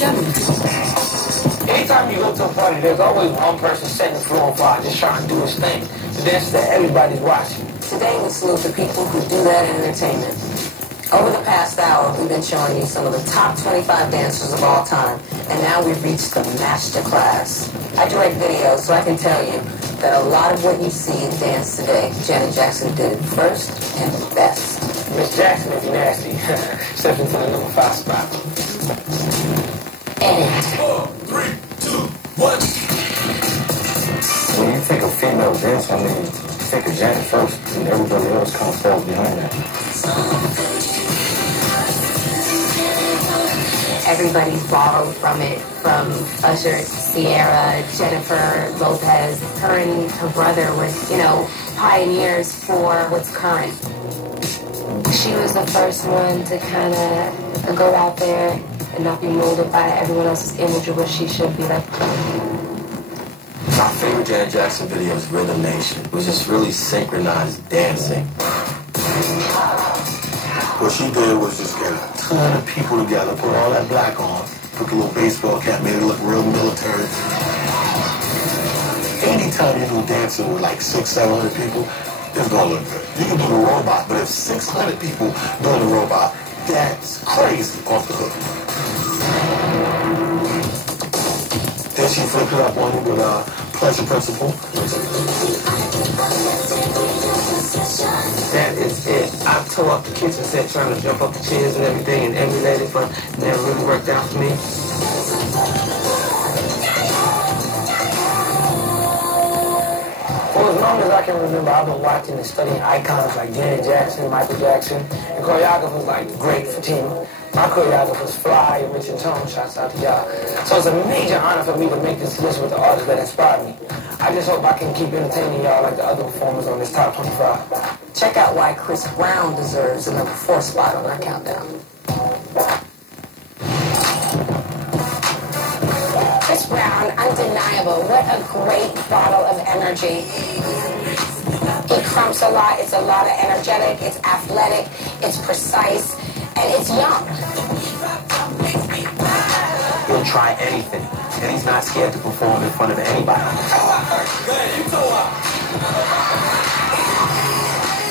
Anytime you go to a party, there's always one person setting the floor on fire, just trying to do his thing. The dance that everybody's watching. Today we salute the people who do that in entertainment. Over the past hour, we've been showing you some of the top 25 dancers of all time, and now we've reached the master class. I direct videos, so I can tell you that a lot of what you see in dance today, Janet Jackson did it first and best. Miss Jackson is nasty. Step into the number 5 spot. And 4, 3, 2, 1. When you think of female dance, I mean, you think of Janet first, and everybody else kind of falls behind that. everybody's borrowed from it, from Usher, Sierra, Jennifer Lopez. Her and her brother were, pioneers for what's current. She was the first one to kind of go out there and not be molded by everyone else's image of what she should be like. My favorite Janet Jackson video is Rhythm Nation. It was just really synchronized dancing. What she did was just get a ton of people together, put all that black on, took a little baseball cap, made it look real military. Anytime you do dancing with like 600, 700 people, it's gonna look good. You can do the robot, but if 600 people doing the robot, that's crazy off the hook. Then she flipped it up on you with Pleasure Principle. That is it. I tore up the kitchen set trying to jump up the chairs and everything and emulate it, but it never really worked out for me. For as long as I can remember, I've been watching and studying icons like Janet Jackson, Michael Jackson, and choreographers like Great Fatima. My choreographers Fly and Rich and Tone. Shouts out to y'all. So it's a major honor for me to make this list with the artists that inspire me. I just hope I can keep entertaining y'all like the other performers on this top 25. Check out why Chris Brown deserves the number 4 spot on our countdown. Chris Brown, undeniable. What a great bottle of energy. He crumps a lot. It's a lot of energetic. It's athletic. It's precise. And it's young. He'll try anything, and he's not scared to perform in front of anybody.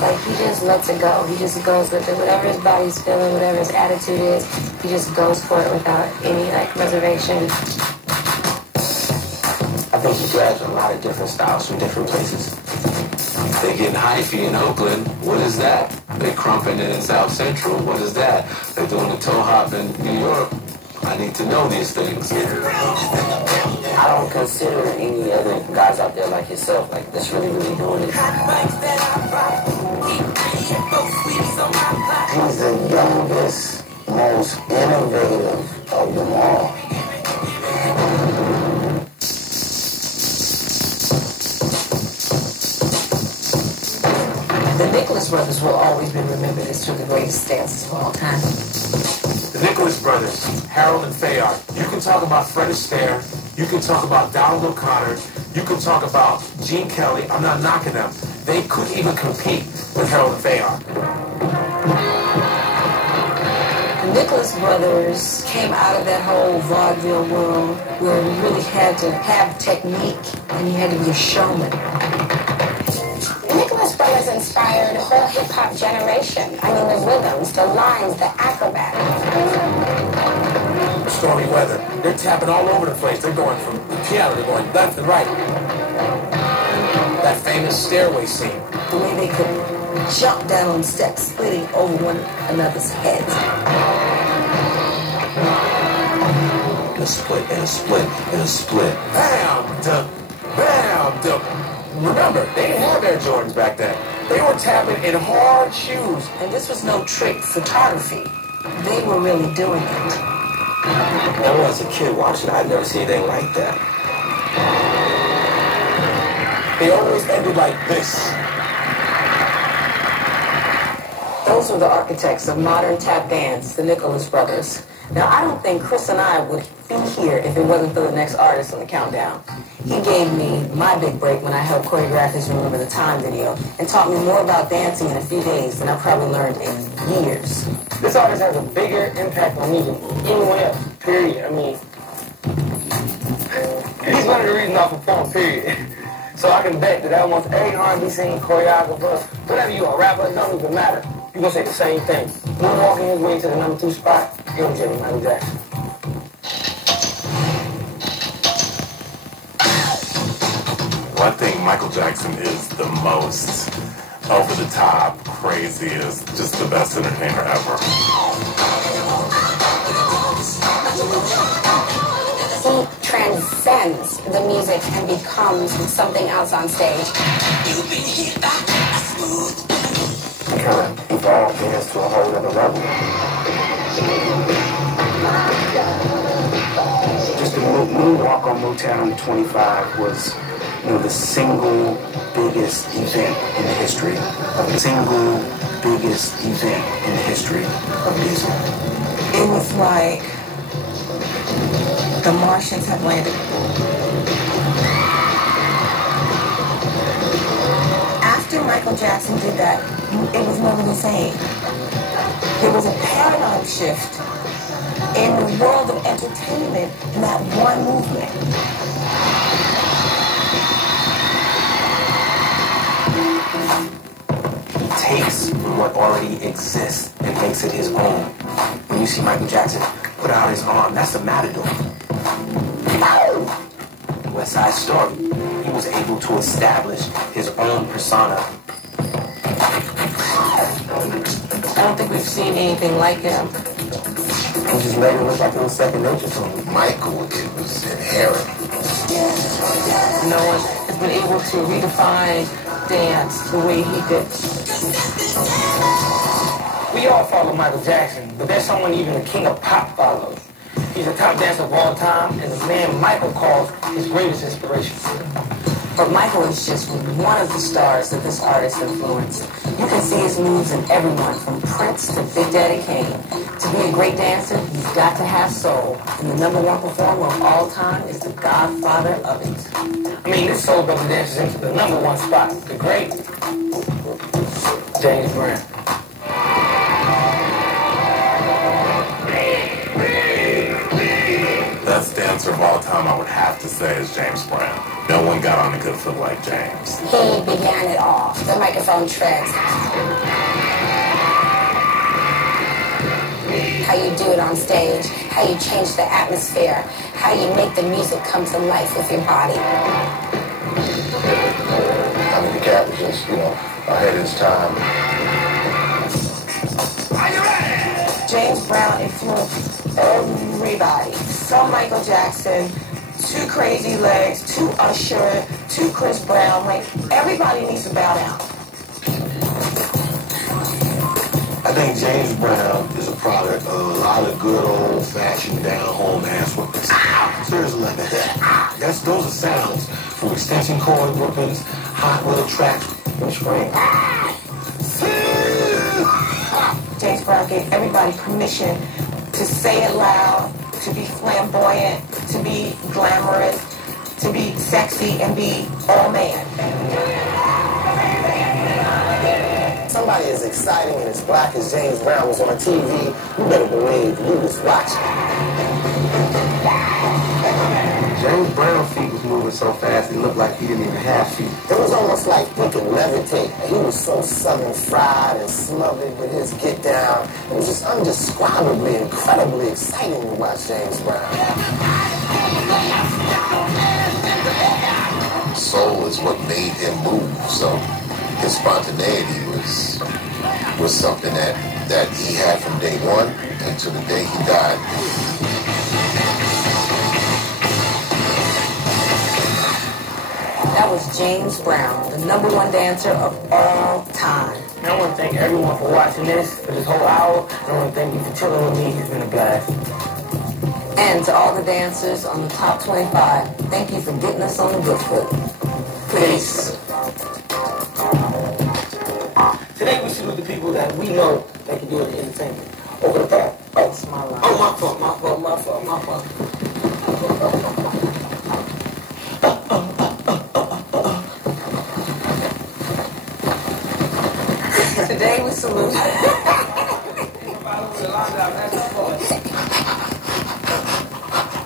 Like, he just lets it go. He just goes with it. Whatever his body's feeling, whatever his attitude is, he just goes for it without any, reservation. I think he grabs a lot of different styles from different places. They getting hyphy in Oakland. What is that? They crumping it in South Central. What is that? They're doing the toe hop in New York. I need to know these things. I don't consider any other guys out there like yourself, that's really, really doing it. He's the youngest, most innovative of them all. The Nicholas brothers will always be remembered as two of the greatest dancers of all time. The Nicholas brothers, Harold and Fayard. You can talk about Fred Astaire. You can talk about Donald O'Connor. You can talk about Gene Kelly. I'm not knocking them. They couldn't even compete with Harold and Fayard. The Nicholas brothers came out of that whole vaudeville world where you really had to have technique and you had to be a showman. The Nicholas Brothers inspired a whole hip-hop generation. I mean, the rhythms, the lines, the acrobatics. Stormy Weather. They're tapping all over the place. They're going from the piano, they're going left and right. That famous stairway scene. The way they could jump down on steps, splitting over one another's heads. And a split, and a split, and a split. Bam, dunk, bam, dunk. Remember, they didn't have Air Jordans back then. They were tapping in hard shoes. And this was no trick photography. They were really doing it. Now, when I was a kid watching, I'd never seen anything like that. They always ended like this. Those were the architects of modern tap dance, the Nicholas brothers. Now, I don't think Chris and I would be here if it wasn't for the next artist on the countdown. He gave me my big break when I helped choreograph his Remember the Time video and taught me more about dancing in a few days than I probably learned in years. This artist has a bigger impact on me than anyone else. period. I mean, he's one of the reasons I perform, period. So I can bet that almost every R&B singing choreographer, whatever you are, rapper, it don't even matter. You're going to say the same thing. Moonwalking his way to the number 2 spot, MJ, Michael Jackson. Well, I think Michael Jackson is the most over the top, crazy, is just the best entertainer ever. He transcends the music and becomes something else on stage. Kind of evolved dance to a whole other level. Just the moonwalk on Motown 25 was, the single biggest event in the history of the single biggest event in the history of music. It was like the Martians have landed. After Michael Jackson did that, it was never the same. There was a paradigm shift in the world of entertainment in that one movement. He takes what already exists and makes it his own. When you see Michael Jackson put out his arm, that's a matador. West Side Story, he was able to establish his own persona. I don't think we've seen anything like him. He just made it look like it was second nature to him. Michael, it was inherent. No one has been able to redefine dance the way he did. We all follow Michael Jackson, but there's someone even the king of pop follows. He's the top dancer of all time, and the man Michael calls his greatest inspiration. But Michael is just one of the stars that this artist influenced. You can see his moves in everyone, from Prince to Big Daddy Kane. To be a great dancer, you've got to have soul. And the #1 performer of all time is the godfather of it. I mean, this soul brother dances into the #1 spot. The great James Brown. Best dancer of all time, I would have to say, is James Brown. No one got on a good foot like James. He began it all. The microphone tricks. How you do it on stage, how you change the atmosphere, how you make the music come to life with your body. I mean, the cat was just, ahead of his time. James Brown influenced everybody. From Michael Jackson, to Crazy Legs, to Usher, to Chris Brown. Like, everybody needs to bow down. I think James Brown is a product of a lot of good old-fashioned down-home ass whoopings. Seriously, like that. Those are sounds from extension cord whoopings, hot little tracks, and scream. James Brown gave everybody permission to say it loud, to be flamboyant, to be glamorous, to be sexy, and be all man. Somebody as exciting and as black as James Brown was on TV, you better believe you was watching. James Brown's feet was moving so fast it looked like he didn't even have feet. It was almost like he could levitate. He was so southern fried and smothered with his get down. It was just undescribably, incredibly exciting to watch James Brown. Soul is what made him move, so his spontaneity was something that he had from day one until the day he died. That was James Brown, the #1 dancer of all time. And I want to thank everyone for watching this for this whole hour. And I want to thank you for chilling with me. It's been a blast. And to all the dancers on the top 25, thank you for getting us on the good foot. Peace. Today we salute the people that we know that can do it in entertainment. Over the top. Oh, it's my line. Oh, my fault. Today we salute.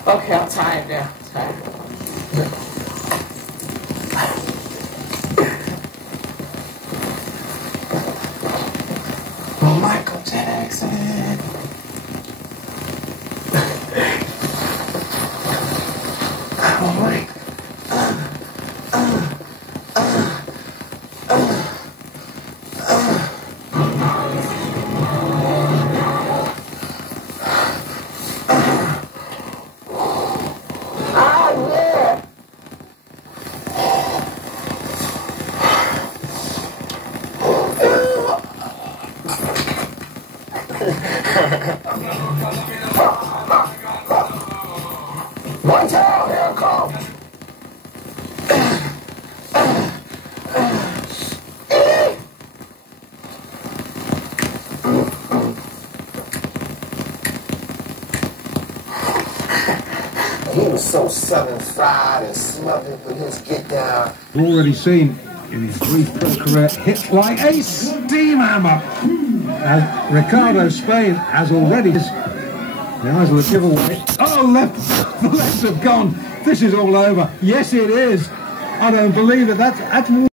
Okay, I'm tired now. Tired. Michael Jackson. All right. One time, here it comes. He was so southern fried and smothered with his get down. Already seen in his brief pro career hits like a steam hammer. As Ricardo Spain has already. The eyes will give away. Oh, the lefts have gone. This is all over. Yes, it is. I don't believe it. That's more.